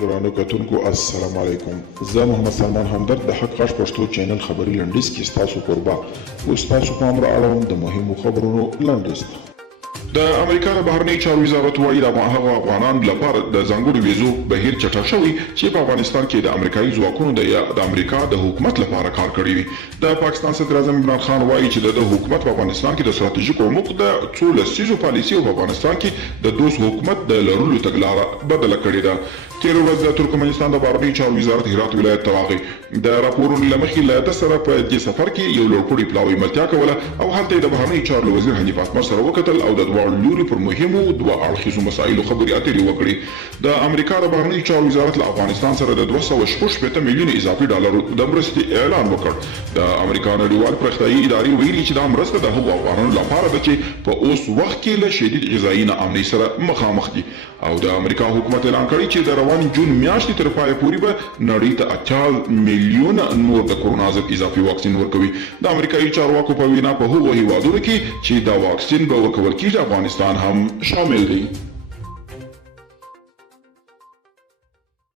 ګرانو کتونکو السلام علیکم. زه محمد سلمان همدرد د حق غږ پښتو چینل خبري لنډیز کې ستاسو قربا اوس تاسو پام را اړوم د مهمو خبرونو لنډیز ته. د امریکا د بهرنی چارو وزارت وایي د هغو افغانانو لپاره د ځانګړو ویزو بهیر چټک شوی چې په افغانستان کې د امریکایي ځواکونو د امریکا د حکومت لپاره کار کړی وي. د پاکستان صدر اعظم عمران خان وایي چې د حکومت په افغانستان کې د ستراتیژیکو موخو د څو لسیزو پالیسي په افغانستان کې د دوست حکومت د لرلو تګلاره بدله کړې ده. تیر ورځ د ترکمنستان د بهرنی چارو وزارت هرات ولایت ته راغی. د راپورونو له مخې له ده سره په دې سفر کې یو لوړپوړي پلاوي ملتیا کوله او هلته د بهرنی چارو وزیر حنیف اتمر سره وکتل او د دواړو لوري پر مهمو دوه اړخیزو مسایلو خبرې اترې وکړې. د امریکا د بهرنی چارو وزارت له افغانستان سره د 266 میلیون اضافي ډالرو د مرستې اعلان وکړ. د امریکا نړیوال پرختیایي ادارې ویلي چې دا مرسته د هغو افغانانو لپاره ده چې په اوس وخت کې له شدید غذایي ناامنۍ سره مخامخ دي او د امریکا حکومت اعلان کړی چې د روان جون میاشتې تر پایه پورې به نړۍ ته 80 میلیون نور د کرونا ضد اضافي واکسین ورکوي. د امریکایي چارواکو په وینا په هغو هیوادونو کې چې دا واکسین به ورکول کیږي افغانستان هم شامل دی.